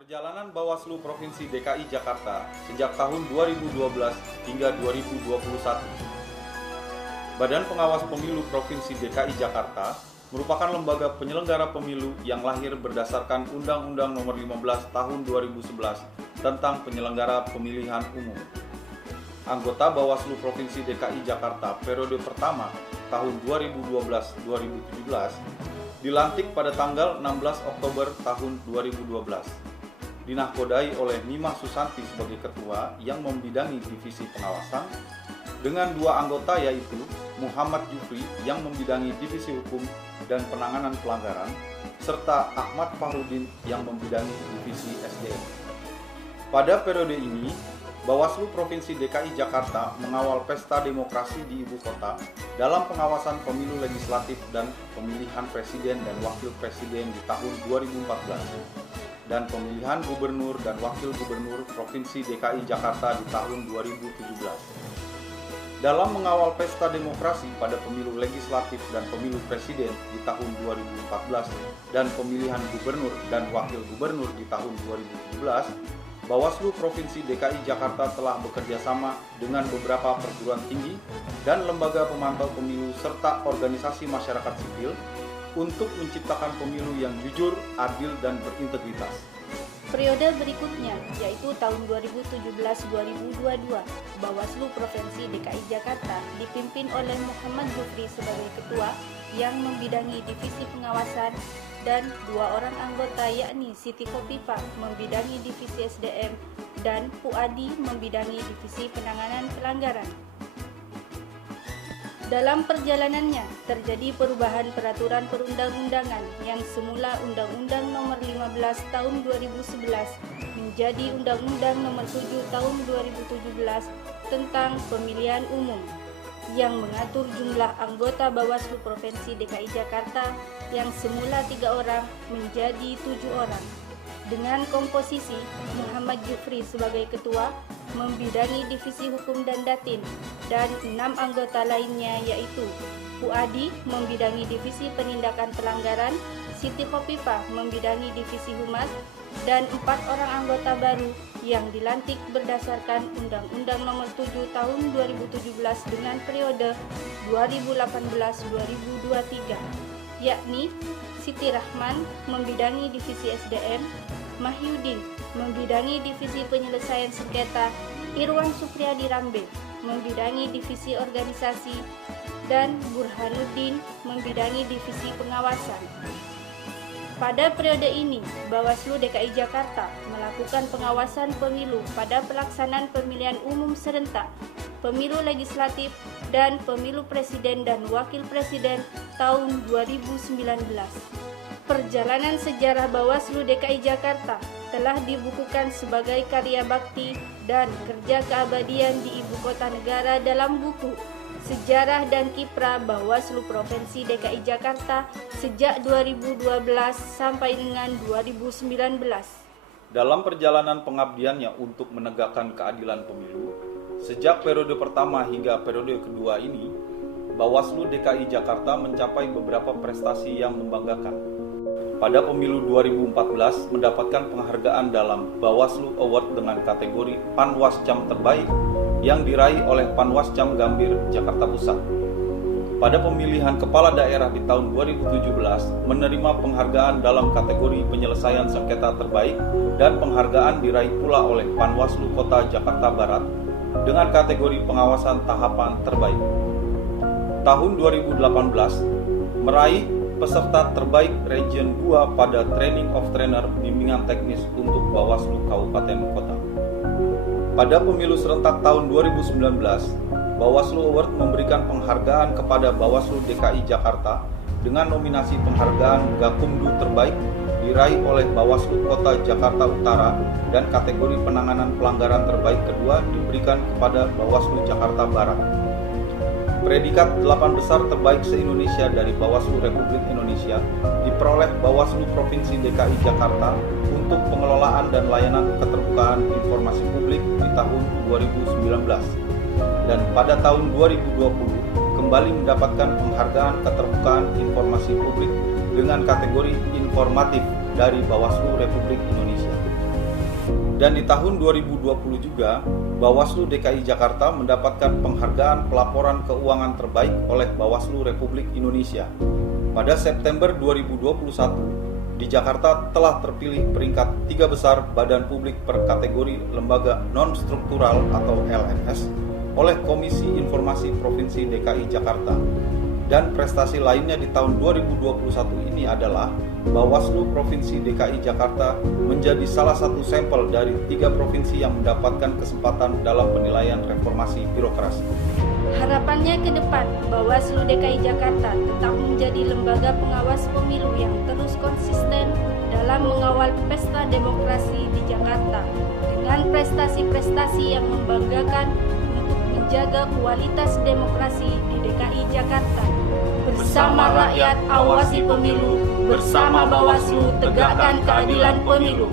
Perjalanan Bawaslu Provinsi DKI Jakarta sejak tahun 2012 hingga 2021. Badan Pengawas Pemilu Provinsi DKI Jakarta merupakan lembaga penyelenggara pemilu yang lahir berdasarkan Undang-Undang Nomor 15 Tahun 2011 tentang Penyelenggara Pemilihan Umum. Anggota Bawaslu Provinsi DKI Jakarta periode pertama tahun 2012-2017 dilantik pada tanggal 16 Oktober tahun 2012. Dinahkodai oleh Mimah Susanti sebagai ketua yang membidangi divisi pengawasan, dengan dua anggota yaitu Muhammad Jufri yang membidangi divisi hukum dan penanganan pelanggaran, serta Ahmad Fahrudin yang membidangi divisi SDM. Pada periode ini, Bawaslu Provinsi DKI Jakarta mengawal pesta demokrasi di ibu kota dalam pengawasan pemilu legislatif dan pemilihan presiden dan wakil presiden di tahun 2014. Dan pemilihan gubernur dan wakil gubernur Provinsi DKI Jakarta di tahun 2017. Dalam mengawal pesta demokrasi pada pemilu legislatif dan pemilu presiden di tahun 2014 dan pemilihan gubernur dan wakil gubernur di tahun 2017, Bawaslu Provinsi DKI Jakarta telah bekerja sama dengan beberapa perguruan tinggi dan lembaga pemantau pemilu serta organisasi masyarakat sipil untuk menciptakan pemilu yang jujur, adil, dan berintegritas. Periode berikutnya, yaitu tahun 2017-2022, Bawaslu Provinsi DKI Jakarta dipimpin oleh Muhammad Jufri sebagai ketua yang membidangi divisi pengawasan dan dua orang anggota yakni Siti Khofifah membidangi divisi SDM dan Puadi membidangi divisi penanganan pelanggaran. Dalam perjalanannya, terjadi perubahan peraturan perundang-undangan yang semula Undang-Undang Nomor 15 Tahun 2011 menjadi Undang-Undang Nomor 7 Tahun 2017 tentang Pemilihan Umum yang mengatur jumlah anggota Bawaslu Provinsi DKI Jakarta yang semula 3 orang menjadi 7 orang. Dengan komposisi Muhammad Jufri sebagai ketua, membidangi divisi hukum dan datin, dan 6 anggota lainnya yaitu Puadi membidangi divisi penindakan pelanggaran, Siti Khofifah membidangi divisi humas, dan 4 orang anggota baru yang dilantik berdasarkan Undang-Undang Nomor 7 Tahun 2017 dengan periode 2018-2023, yakni Siti Rahman membidangi divisi SDM, Mahyudin membidangi divisi penyelesaian sengketa, Irwan Supriyadi Rambe membidangi divisi organisasi, dan Burhanuddin membidangi divisi pengawasan. Pada periode ini, Bawaslu DKI Jakarta melakukan pengawasan pemilu pada pelaksanaan pemilihan umum serentak, pemilu legislatif, dan pemilu presiden dan wakil presiden tahun 2019. Perjalanan sejarah Bawaslu DKI Jakarta telah dibukukan sebagai karya bakti dan kerja keabadian di ibu kota negara dalam buku Sejarah dan Kiprah Bawaslu Provinsi DKI Jakarta sejak 2012 sampai dengan 2019. Dalam perjalanan pengabdiannya untuk menegakkan keadilan pemilu, sejak periode pertama hingga periode kedua ini, Bawaslu DKI Jakarta mencapai beberapa prestasi yang membanggakan. Pada pemilu 2014 mendapatkan penghargaan dalam Bawaslu Award dengan kategori Panwascam terbaik yang diraih oleh Panwascam Gambir, Jakarta Pusat. Pada pemilihan kepala daerah di tahun 2017 menerima penghargaan dalam kategori penyelesaian sengketa terbaik dan penghargaan diraih pula oleh Panwaslu Kota Jakarta Barat dengan kategori pengawasan tahapan terbaik. Tahun 2018 meraih peserta terbaik Region 2 pada Training of Trainer Bimbingan Teknis untuk Bawaslu Kabupaten Kota. Pada pemilu serentak tahun 2019, Bawaslu Award memberikan penghargaan kepada Bawaslu DKI Jakarta dengan nominasi penghargaan Gakumdu terbaik diraih oleh Bawaslu Kota Jakarta Utara dan kategori penanganan pelanggaran terbaik kedua diberikan kepada Bawaslu Jakarta Barat. Predikat 8 besar terbaik se-Indonesia dari Bawaslu Republik Indonesia diperoleh Bawaslu Provinsi DKI Jakarta untuk pengelolaan dan layanan keterbukaan informasi publik di tahun 2019. Dan pada tahun 2020 kembali mendapatkan penghargaan keterbukaan informasi publik dengan kategori informatif dari Bawaslu Republik Indonesia. Dan di tahun 2020 juga, Bawaslu DKI Jakarta mendapatkan penghargaan pelaporan keuangan terbaik oleh Bawaslu Republik Indonesia. Pada September 2021, di Jakarta telah terpilih peringkat 3 besar Badan Publik per kategori lembaga non-struktural atau LNS oleh Komisi Informasi Provinsi DKI Jakarta. Dan prestasi lainnya di tahun 2021 ini adalah Bawaslu Provinsi DKI Jakarta menjadi salah satu sampel dari 3 provinsi yang mendapatkan kesempatan dalam penilaian reformasi birokrasi. Harapannya ke depan, Bawaslu DKI Jakarta tetap menjadi lembaga pengawas pemilu yang terus konsisten dalam mengawal pesta demokrasi di Jakarta dengan prestasi-prestasi yang membanggakan untuk menjaga kualitas demokrasi di DKI Jakarta. Bersama rakyat awasi pemilu, bersama Bawaslu tegakkan keadilan pemilu.